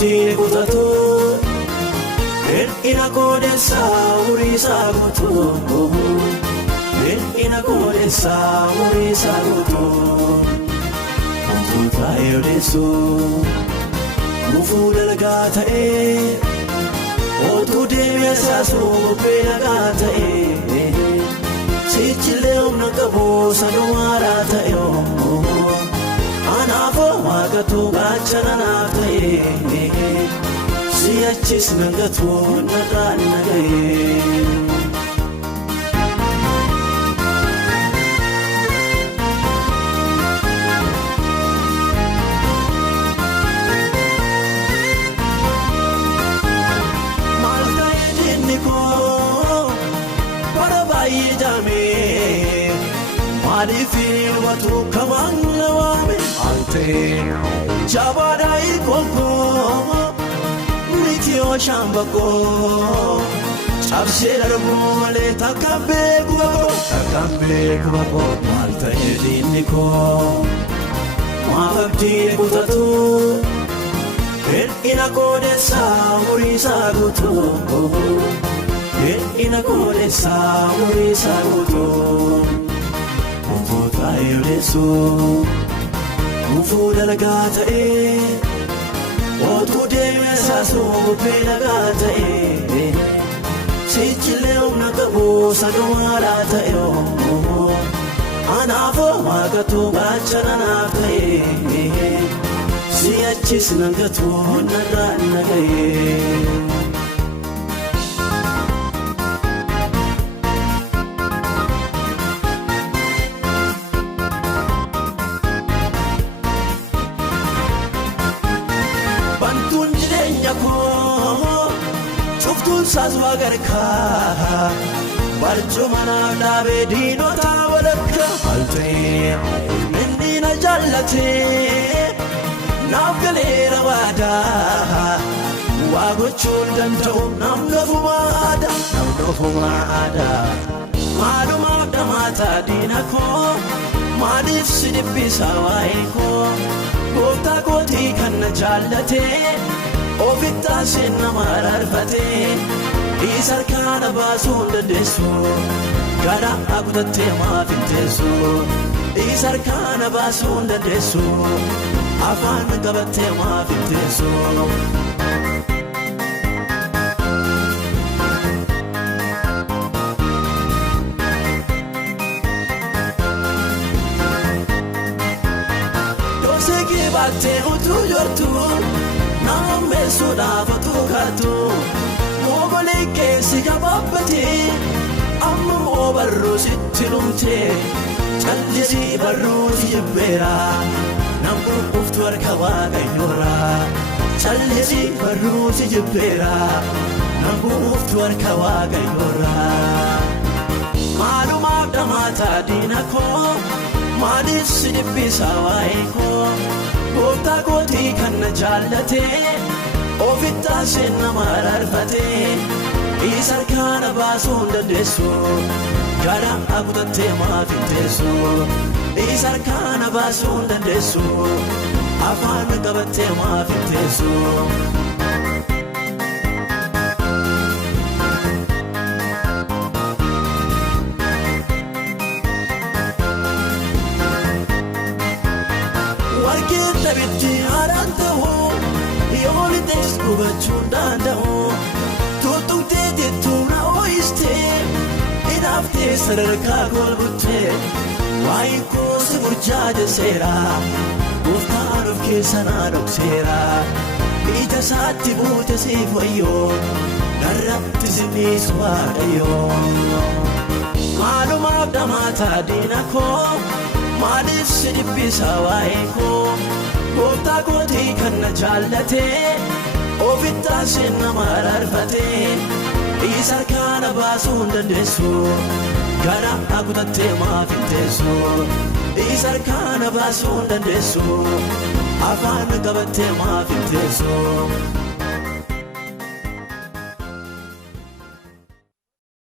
abdii kutatu ina kodessa urisa gutu ina kodessa urisa gutu Mufuta yodesu Mufuda lagata Otu demesa so pelagata Sichile umnakabo sanuarata Anafo magatu gachananata Siyachis nangatu naganagaye Malifin watu kamanga wame ante Jabada ikoko Nikio shambako Chabshira rumole takambe kubako Malta ediniko Mafabdi kutatu Ina kodessa urisa gutu Ina kodessa urisa gutu Mufuta yodesu Mufuda lagata Otu demesa so pelagata Sichile umnakabo sanuarata Anafo magatu gachananata Siyachis nangatu naganagaye Sazwa garka Barjumana nabe dino tawalaka Halte Nindina jallate Nafgale rawada Wagochul danto namnofumada Maluma damata dinako Madif sidipisa waiko Gota goti kanna jallate Ofita sinna mararfate Isar kana basun dandesu Gara akutate maafintesu Isar kana basun dandesu Afaan qabate maafintesu Doseki bate utu yortu Name sudafa tukatu Mobale kesi kababati Amma mobarru sittilumte Chalisi barru sibbera Nambu uftu arkawa gayyora Chalisi barru sibbera Nambu uftu arkawa gayyora Maluma damata dinako Madis sidibbisa waiko Gota goti kanna jallate Ofita sinna mararfate Isar kana basun dandesu Gara akutate maafintesu Isar kana basun dandesu Afaan qabate maafintesu Bitti harantaho Yoli desku bachundandao Tutukte dituna oiste Inafte sararka golbutte Waiko sibujjaja sera Guftaanuf kesana doksera Ija saatti buute siifayyo Narratti sinnisu waaqayyo Maalumaaf damata dinako Madif sidibbisa waiko Gota goti kanna jallate Ofita sinna mararfate Isar kana basun dandesu Gara akutate maafintesu Isar kana basun dandesu Afaan qabate maafintesu